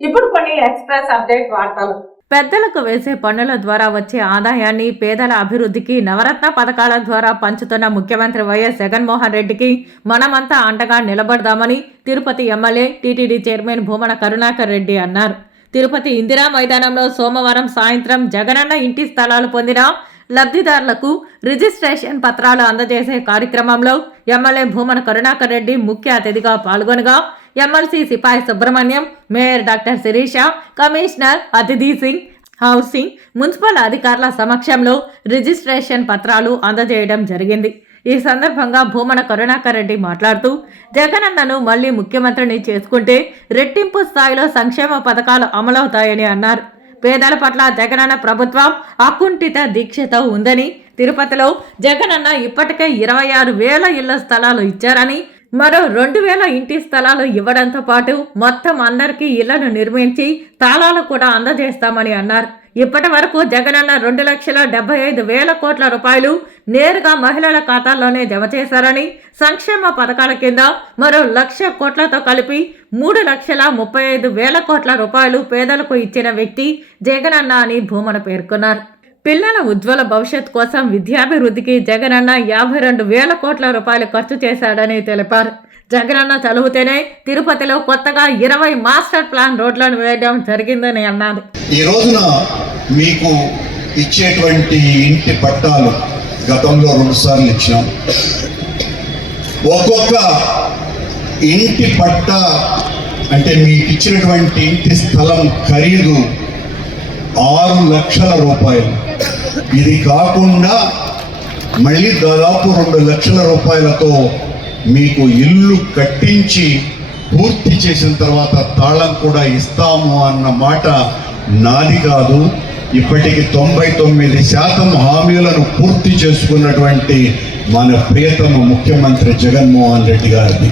ఇప్పుడు కొన్ని express update వార్తలు. పెద్దలకు వేసే పన్నుల ద్వారా వచ్చే ఆదాయాన్ని పేదల అభివృద్ధికి నవరత్న పథకాల ద్వారా పంచుతున్న ముఖ్యమంత్రి వైఎస్ జగన్మోహన్ రెడ్డికి మనమంతా అండగా నిలబడదామని Tirupati MLA TTD chairman Bhumana Karunakar Reddy అన్నారు. తిరుపతి ఇందిరా మైదానంలో సోమవారం సాయంత్రం జగనన్న ఇంటి స్థలాలు పొందిన లబ్ధిదారులకు రిజిస్ట్రేషన్ పత్రాలు అందజేసే కార్యక్రమంలో ఎమ్మెల్యే భూమన కరుణాకర్ రెడ్డి ముఖ్య అతిథిగా పాల్గొనగా MLC Sipayi Subrahmanyam, mayor doctor Sirisha, commissioner Aditi Singh, housing, municipal అధికారుల సమక్షంలో రిజిస్ట్రేషన్ పత్రాలు అందజేయడం జరిగింది. ఈ సందర్భంగా భూమన కరుణాకర్ రెడ్డి మాట్లాడుతూ జగనన్నను మళ్లీ ముఖ్యమంత్రిని చేసుకుంటే రెట్టింపు స్థాయిలో సంక్షేమ పథకాలు అమలవుతాయని అన్నారు. పేదల పట్ల జగనన్న ప్రభుత్వం అకుంఠిత దీక్షతో ఉందని, తిరుపతిలో జగనన్న ఇప్పటికే 26,000 ఇళ్ల స్థలాలు ఇచ్చారని, మరో 2,000 ఇంటి స్థలాలు ఇవ్వడంతో పాటు మొత్తం అందరికీ ఇళ్లను నిర్మించి తాళాలు కూడా అందజేస్తామని అన్నారు. ఇప్పటి వరకు జగనన్న 2,75,000 కోట్ల రూపాయలు నేరుగా మహిళల ఖాతాల్లోనే జమ చేశారని, సంక్షేమ పథకాల కింద మరో 1,00,000 కోట్లతో కలిపి 3,35,000 కోట్ల రూపాయలు పేదలకు ఇచ్చిన వ్యక్తి జగనన్న అని భూమన పేర్కొన్నారు. పిల్లల ఉజ్వల భవిష్యత్ కోసం విద్యాభివృద్ధికి జగనన్న 52,000 కోట్ల రూపాయలు ఖర్చు చేశాడని తెలిపారు. జగనన్న చదువుతేనే తిరుపతిలో కొత్తగా 20 మాస్టర్ ప్లాన్ రోడ్లను వేయడం జరిగిందని అన్నారు. ఈ రోజున మీకు ఇచ్చేటువంటి ఇంటి పట్టాలు గతంలో 2 సార్లు ఇచ్చాం. ఒక్కొక్క ఇంటి పట్టా అంటే మీకు ఇచ్చినటువంటి ఇంటి స్థలం ఖరీదు 6 లక్షల రూపాయలు. ఇది కాకుండా మళ్ళీ దాదాపు 2 లక్షల రూపాయలతో మీకు ఇల్లు కట్టించి పూర్తి చేసిన తర్వాత తాళం కూడా ఇస్తాము అన్న మాట నాది కాదు. ఇప్పటికి 99% హామీలను పూర్తి చేసుకున్నటువంటి మన ప్రియతమ ముఖ్యమంత్రి జగన్మోహన్ రెడ్డి గారిది.